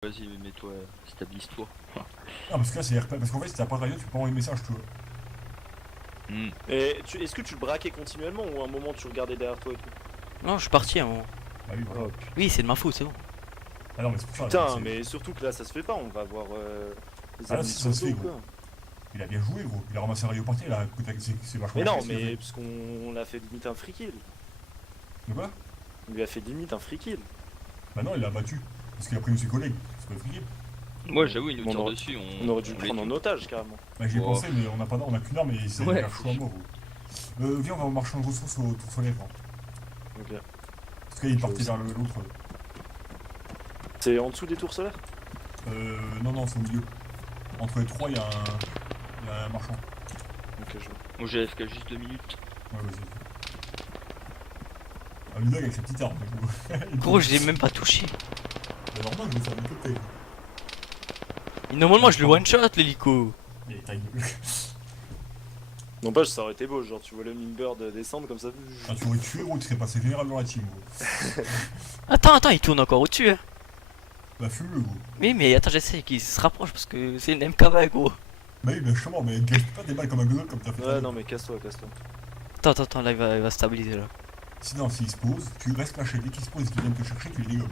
Vas-y, mets-toi, stabilise-toi. Ah, parce que là c'est RP, parce qu'en fait si t'as pas de radio tu peux pas envoyer de message, tu vois. Et est-ce que tu le braquais continuellement ou à un moment tu regardais derrière toi et tout? Non, je suis parti à un moment. Bah oui, voilà. Oh, Oui, c'est de ma faute, c'est bon. Ah non, mais c'est pour ça. putain, c'est- mais surtout que là ça se fait pas, on va voir les Ah là, amis si, ça se photos, fait, quoi. gros. Il a bien joué, gros. Il a ramassé un radio par terre, là, c'est vachement Mais non, bien, ce qu'il a mais fait. parce qu'on l'a fait limite un free kill. De quoi? On lui a fait limite un free kill. Bah non, il l'a battu. Parce qu'il a pris ses collègues. C'est pas friqué. Moi, j'avoue, il nous On tire aurait- dessus. On aurait dû le les prendre en tue. otage carrément. Bah j'y ai Oh. pensé, mais on a qu'une arme et c'est Ouais. un chou à mort, gros. Viens, on va au marchand de ressources au tour solaire. Ok. Parce qu'il est parti vers l'autre. C'est en dessous des tours solaires? Non, c'est au milieu. Entre les trois, il y a un marchand. Ok, je vois. Moi, j'ai AFK juste 2 minutes. Ouais, vas-y. Ah, le dog avec sa petite arme, gros. Gros, je l'ai même pas touché. C'est normal, mais ça me côté. Et normalement, je le one-shot, l'hélico. Mais ta gueule. Non, pas, ça aurait été beau, genre tu vois le Mingbird descendre comme ça. Ah, tu aurais tué, gros, tu serais passé général dans la team, gros. Attends, il tourne encore au-dessus. Hein. Bah, fume-le, gros. Oui, mais attends, j'essaie qu'il se rapproche parce que c'est une MKV, gros. Bah oui, mais justement, mais gaspille pas des balles comme un godot comme t'as fait. Ouais, non, mais casse-toi. Attends, là, il va stabiliser, là. Sinon, s'il se pose, tu restes caché. Dès qu'il se pose et qu'il vient te chercher, tu le dégommes.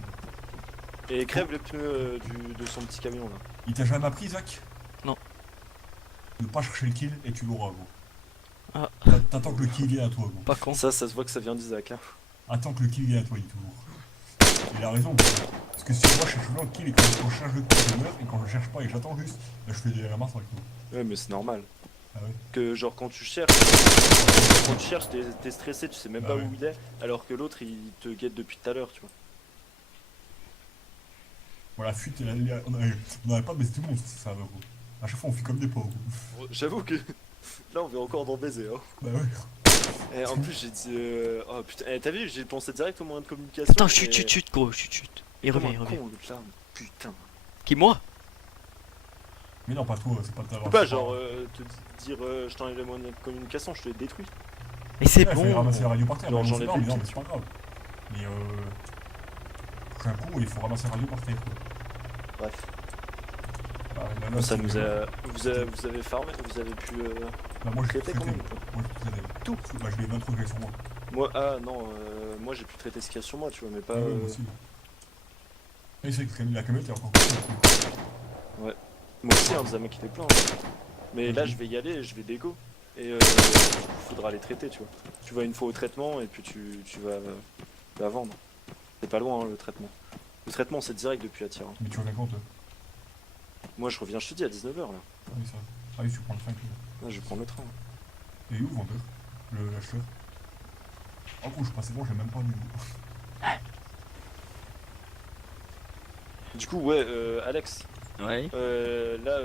Et crève le pneu de son petit camion là. Il t'a jamais appris, Zach? Non. Ne pas chercher le kill et tu l'auras, gros. Ah. T'attends que le kill vienne à toi, gros. Pas con. Ça se voit que ça vient d'Isaac. Hein. Attends que le kill vienne à toi, il dit toujours. Il a raison, gros. Parce que si moi je cherche vraiment le kill et quand je cherche le kill, je meurs, et quand je le cherche pas et j'attends juste, bah, je fais des ramasses avec toi. Ouais, mais c'est normal. Ah ouais. Que genre quand tu cherches, t'es stressé, tu sais même Bah pas ouais. où il est, alors que l'autre il te guette depuis tout à l'heure, tu vois. Voilà, fuite, on n'arrête pas de baisser tout le monde, ça va, gros. À chaque fois, on fait comme des pauvres. J'avoue que là on vient encore d'en baiser. Hein. Bah ouais. Et en plus j'ai dit, oh putain, t'as vu, j'ai pensé direct au moyen de communication. Attends, et- chut, gros, chut. Il Comme revient, un con, l'autre là. Putain. Qui, moi? Mais non, pas toi, c'est pas ta Ou pas genre te dire je t'enlève les moyens de communication, je te les détruis. Mais c'est Ouais, il fallait bon. ramasser la radio par terre. Non, mais j'enlève non, les mais non, mais petites. c'est pas grave. Mais prochain coup, il faut ramasser la radio par terre, quoi. Bref. Ah, là, Ça c'est- nous a. Vous avez farmé, vous avez pu. Bah, moi, j'ai traiter traité. quand même, Moi, j'ai traité. Tout. Bah, je l'ai 23 que j'ai sur moi. Moi, ah non, moi j'ai pu traiter ce qu'il y a sur moi, tu vois, mais pas. Ouais, moi aussi. Et c'est que la camionnette est encore plus. Moi aussi, hein, Zama qui était plein. Hein. Mais là, Mhm. je vais y aller, je vais dégo. Et faudra les traiter, tu vois. Tu vas une fois au traitement et puis tu vas vendre. C'est pas loin, hein, le traitement. Le traitement, c'est direct depuis Attira. Mais tu reviens quand, toi? Moi, je reviens, je te dis, à 19h là. Ah oui, ça. Ah oui, tu prends le train, toi. Là, je vais prendre le train. Et où, le vendeur? L'acheteur? Oh, gros, je passais bon, j'ai même pas lu. Du coup, ouais, Alex, Ouais. là,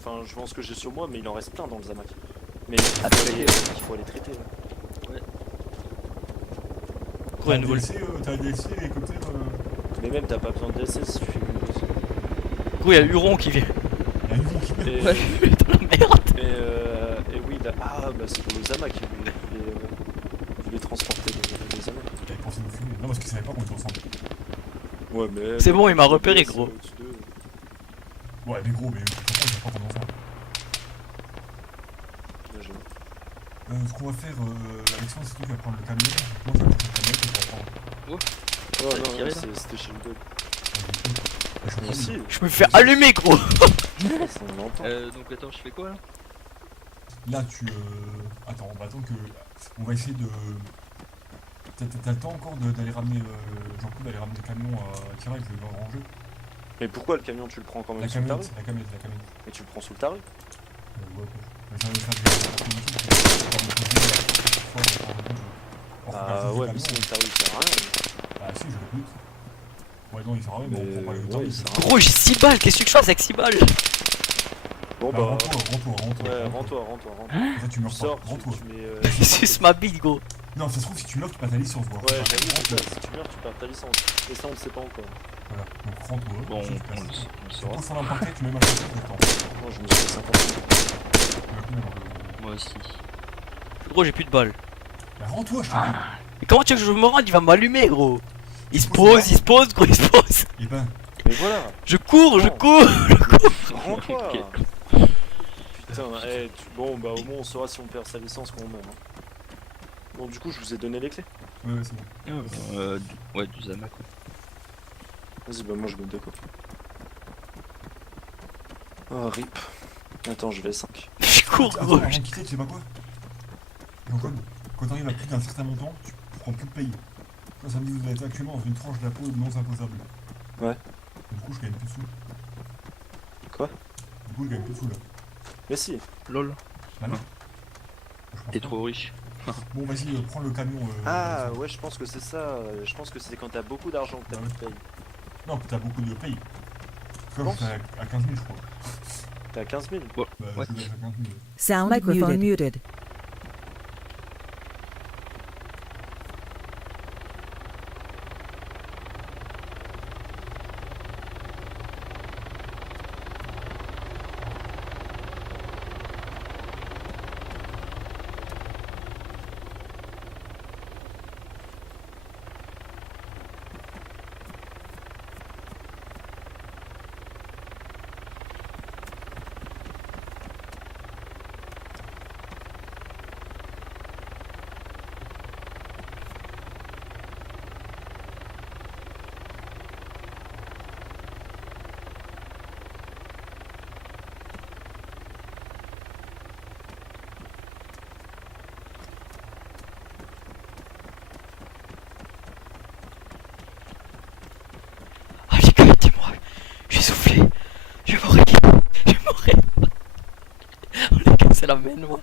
enfin, je vends ce que j'ai sur moi, mais il en reste plein dans le Zamac. Mais Ah, il faut aller traiter là. Gros, il y a un nouveau. T'as un DLC, hélicoptère Mais même, t'as pas besoin de DLC si tu fais Gros, il y a Huron qui vient. Il y a un nouveau qui meurt. Et, Ouais, putain, la merde. et oui, là, ah, bah c'est pour le Zamac, il voulait transporter les Zamac. Il avait pensé nous fumer. Non, parce qu'il savait pas qu'on était ensemble. Ouais, mais. C'est bon, il m'a repéré, c'est gros. au-dessus d'eux. Ouais, mais gros, mais franchement, il savait pas qu'on était ensemble. Là, j'avoue. Ce qu'on va faire, Alexandre, c'est toi qui vas prendre le camion. Moi, je vais prendre le camion et tu vas prendre. Oh Ça non, a tiré, non, là c'était chez le dog. Je suis Moi aussi. Je me fais allumer, gros. Ça, on l'entend. Donc, attends, je fais quoi là? Là, tu. Attends, on va attendre que. On va essayer de. T'as le temps encore d'aller ramener. Jean-Claude d'aller ramener le camion à Tira et je vais le ranger. Mais pourquoi le camion tu le prends quand même La sous le tarif? camionnette. Et tu le prends sous le tarif? Ouais, ok. Mais ça va faire des. Ah ouais, mais sinon le tarif il sert à rien. Ah si, je l'écoute. Ouais, non, il sert à rien, mais on prend pas le ouais, temps. il sert à rien. Gros, j'ai 6 balles. Qu'est-ce que je fais avec 6 balles? Bon Bah, bah. rends-toi. Ouais, rends-toi. Ça, tu meurs Tu pas. sors, Rends-toi. tu mets. Suce ma bite, gros. Non, ça se trouve, si tu meurs, tu passes ta licence, gros. Ouais, j'avoue, c'est ça, si tu meurs, tu perds ta licence. Et ça, on le sait pas encore. Voilà, donc rends-toi. Bon, ensuite, on le tu saura. poses ton arme par terre, tu mets ma chose tout le temps. Moi, je me suis fait 50 Moi aussi. Gros, j'ai plus de balles. Bah, rends-toi, je te dis. Mais comment tu veux que je me rende? Il va m'allumer, gros. Il se pose, gros, il se pose. Eh ben, Mais voilà, Je cours, je Non. cours. rends-toi. Ok. Putain, bon bah au moins on saura si on perd sa licence quand même. Hein. Bon du coup je vous ai donné les clés. Ouais, c'est bon. Ouais, du Zama quoi. Vas-y bah moi je donne de quoi. Oh rip. Attends je vais 5. Je cours, Attends, gros. avant de quitter, tu sais pas quoi? Jean-Claude, quand t'arrives à plus d'un certain montant, tu prends plus de paye. Toi, ça me dit que vous êtes actuellement dans une tranche d'impôt non imposable. Ouais. Du coup, je gagne plus de sous. Quoi? Du coup, je gagne plus de sous là. Mais si. Lol. Bah non. Je pense T'es pas. trop riche. Bon, vas-y, prends le camion. Ah Alexandre. ouais je pense que c'est ça. Je pense que c'est quand t'as beaucoup d'argent que t'as Bah plus de paye. Non, t'as beaucoup de paye. Tu vois, je Pense. suis à 15 000, je crois. T'as 15 000. Bon, Bah, what? je suis à 15 000. Sound microphone muted. Oh les gars, aidez-moi. Je suis soufflé. Je vais mourir. Je vais mourir. Oh les gars, c'est la veine, moi.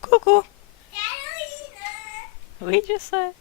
Coucou. Oui, je sais.